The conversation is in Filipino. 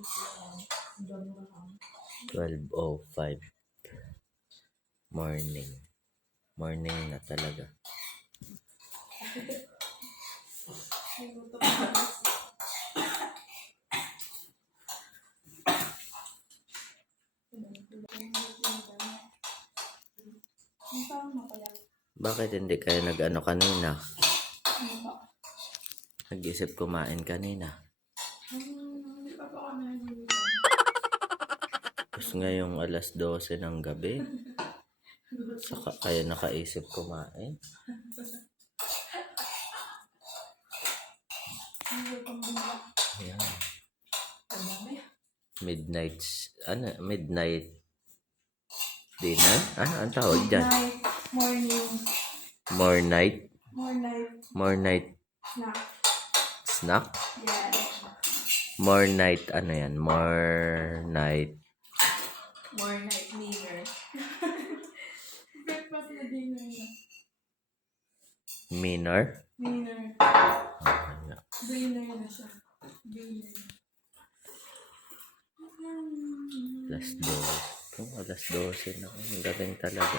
12.05 morning. Morning na talaga. Bakit hindi kayo nag-ano kanina? Nag-isip kumain kanina. Tapos ngayong alas 12 ng gabi, saka kayo nakaisip kumain. Ayan. Midnight, ano, midnight dinner? Ano ang tawag dyan? Night, morning, More night? more night, More night snack. snack? Yeah. More night, ano yan? More night. More night dinner. Breakfast na dinner na. Minor? Dinner. Dinner na siya. Dinner. Alas 12. Kung alas 12 na. Ang galing talaga.